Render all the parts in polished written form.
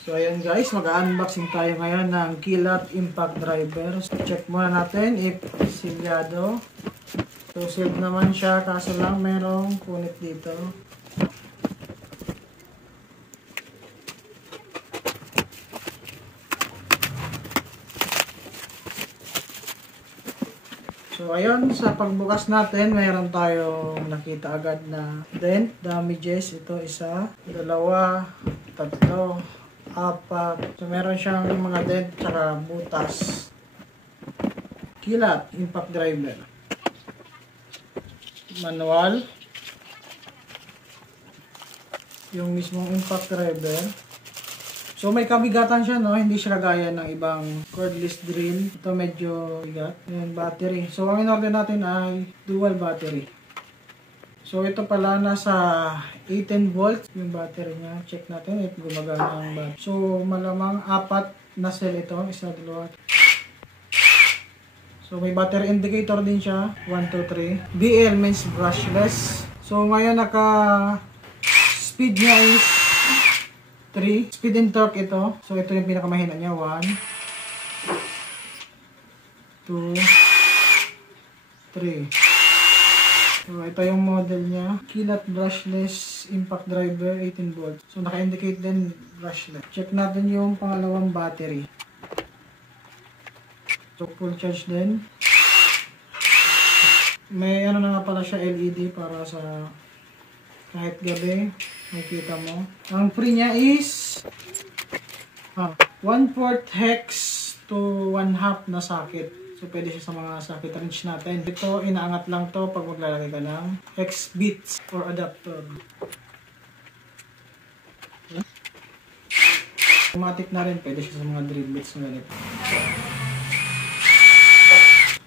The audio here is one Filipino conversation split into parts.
So ayan guys, mag-unboxing tayo ngayon ng Kilap Impact Driver. So, check muna natin if silyado. So sealed naman siya, kaso lang merong punit dito. So ayun, sa pagbukas natin, mayroon tayong nakita agad na dent, damages. Ito isa, dalawa, tatlo, apat. So meron siyang mga dent tsaka butas. Kilap Impact Driver. Manual. Yung mismong impact driver. So may kabigatan siya, no? Hindi siya kagaya ng ibang cordless drill. Ito medyo bigat. Yung battery. So ang in-order natin ay dual battery. So ito pala nasa 18 volts yung battery niya. Check natin if gumagana ang battery. So malamang apat na cell ito. Isa, dalawa. So may battery indicator din siya. 1, 2, 3. BL means brushless. So ngayon naka speed niya is 3. Speed and torque ito. So ito yung pinakamahina niya. 1, 2, 3. So ito yung model niya. Kilap brushless impact driver 18 volts. So naka-indicate din brushless. Check natin yung pangalawang battery. So full charge din. May ano na nga pala siya, LED para sa kahit gabi. Makikita mo. Ang free niya is 1/4 hex to 1/2 na socket. So pwede siya sa mga socket wrench natin. Ito, inaangat lang to pag maglalagay ka ng hex bits or adapter. Automatic na rin. Pwede siya sa mga drill bits na ganito.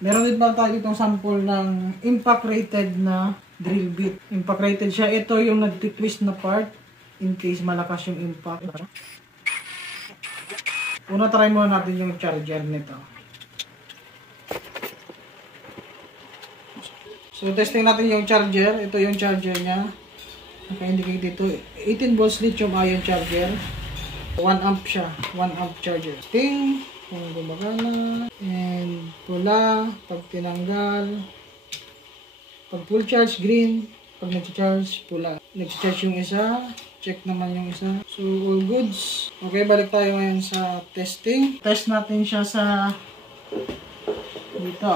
Meron din ba tayo itong sample ng impact rated na drill bit. Impact rated siya. Ito yung nag-twist na part in case malakas yung impact. Una, try muna natin yung charger nito. So, testing natin yung charger. Ito yung charger niya. Naka-indicate dito. 18 volts lithium ion charger. 1 amp siya. 1 amp charger. Ting! Kung gumagana. And pula. Pag tinanggal. Pag full charge, green. Pag nag-charge, pula. Nag-charge yung isa. Check naman yung isa. So, all goods. Okay, balik tayo ngayon sa testing. Test natin siya sa dito.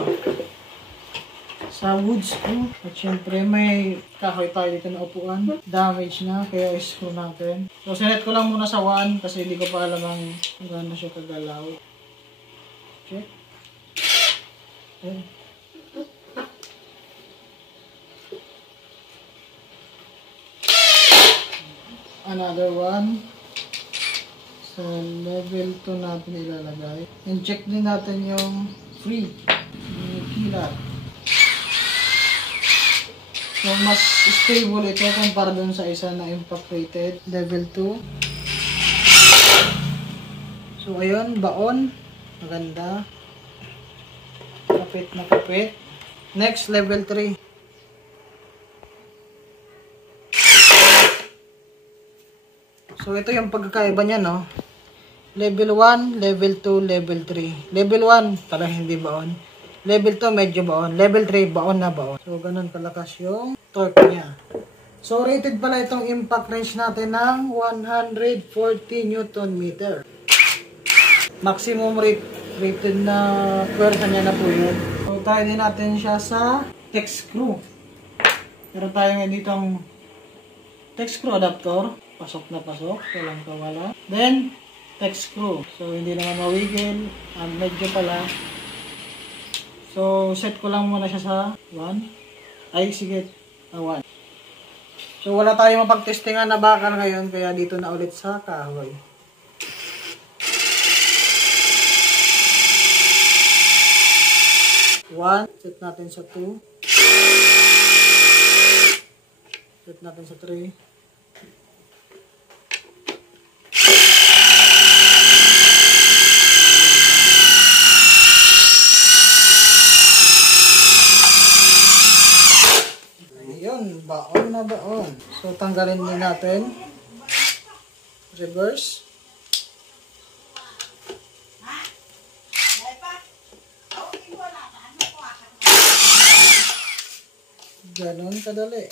Sa wood screw. At syempre, may kahoy tayo dito na upuan. Damage na, kaya i-screw natin. So, sinet ko lang muna sa 1 kasi hindi ko pa alam ang gano'n siya kagalaw. Check. Okay. Another one. So, level 2 natin ilalagay. And check din natin yung free. Yung kilap. So, mas stable ito kumpara dun sa isa na impact rated. Level 2. So, ayun. Baon. Maganda. Kapit na kapit. Next, level 3. So, ito yung pagkakaiba niya, no? Level 1, level 2, level 3. Level 1, talagang hindi baon. Level 2, medyo baon. Level 3, baon na baon. So, ganun kalakas yung torque niya. So, rated pala itong impact range natin ng 140 Newton meter. Maximum rated na pwersa niya na po yun. So, try din natin siya sa hex screw. Meron tayo ngayon ditong hex screw adapter. Pasok na pasok, walang kawala. Then, hex screw. So, hindi naman mawigil. Medyo pala. So, set ko lang muna siya sa 1. Ay, sige. 1. So, wala tayong mapagtestingan na bakal ngayon. Kaya dito na ulit sa kahoy. Set natin sa 2. Set natin sa 3. Baon na baon. So, tanggalin din natin. Reverse. Ganon kadali.